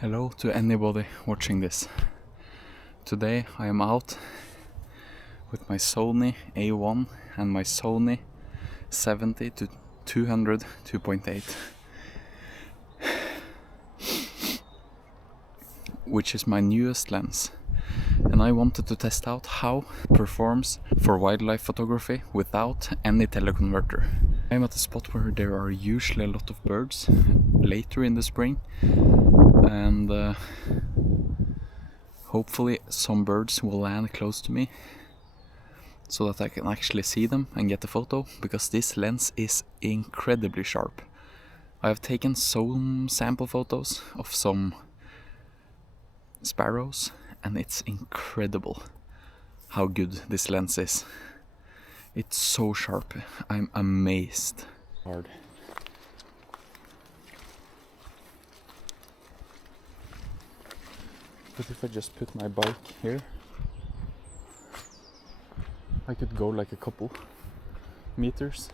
Hello to anybody watching this. Today I am out with my Sony A1 and my Sony 70 to 200 2.8, which is my newest lens, and I wanted to test out how it performs for wildlife photography without any teleconverter. I'm at a spot where there are usually a lot of birds later in the spring, and hopefully some birds will land close to me so that I can actually see them and get a photo, because this lens is incredibly sharp. I have taken some sample photos of some sparrows and it's incredible how good this lens is. It's so sharp, I'm amazed. Hard. But if I just put my bike here, I could go like a couple meters.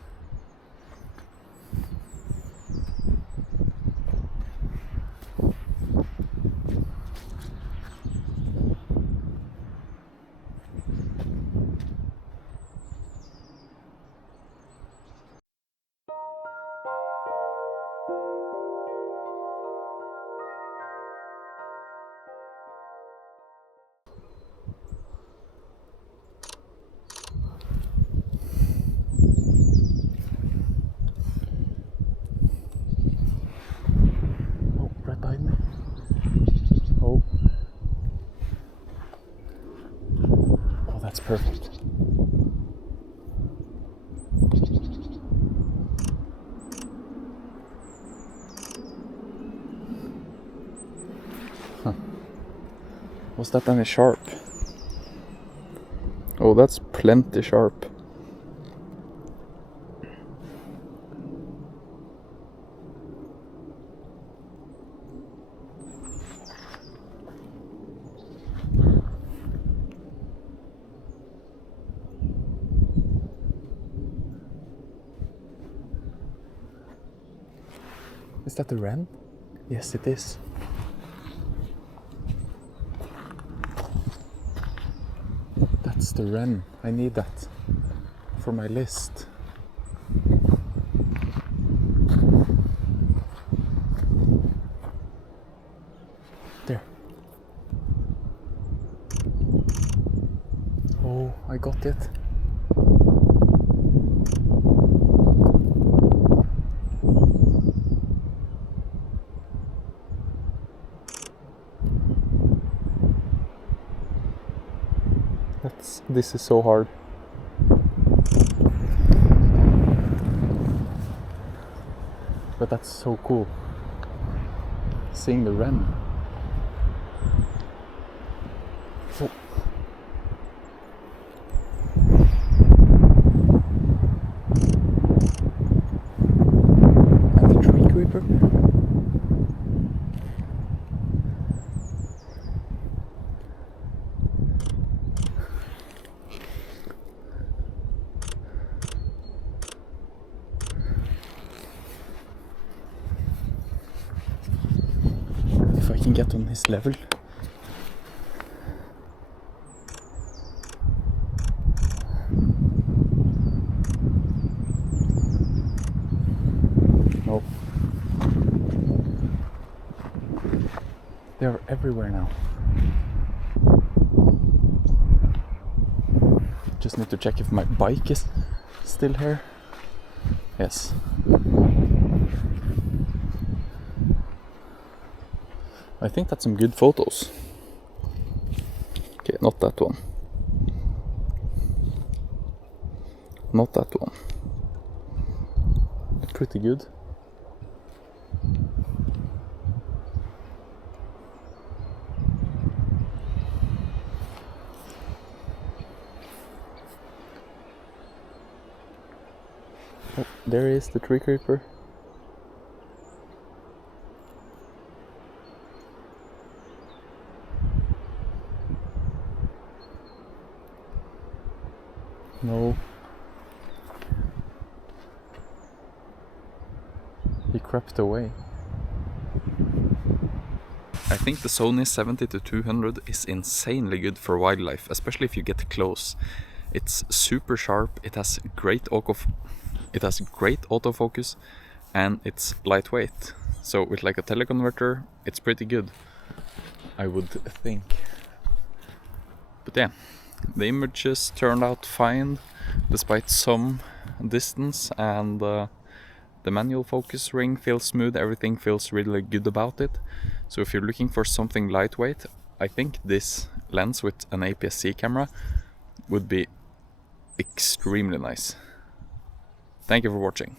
That's perfect. Huh. Was that any sharp? Oh, that's plenty sharp. Is that the wren? Yes, it is. That's the wren. I need that for my list. There. Oh, I got it. This is so hard. But that's so cool. Seeing the wren. Oh. And the tree creeper. If I can get on his level. No. They are everywhere now. Just need to check if my bike is still here. Yes. I think that's some good photos. Okay, not that one. Not that one. Pretty good. Oh, there is the tree creeper. No. He crept away. I think the Sony 70-200 is insanely good for wildlife, especially if you get close. It's super sharp, it has great autofocus, and it's lightweight. So with like a teleconverter, it's pretty good, I would think. But yeah, the images turned out fine despite some distance, and the manual focus ring feels smooth, everything feels really good about it. So if you're looking for something lightweight, I think this lens with an APS-C camera would be extremely nice. Thank you for watching.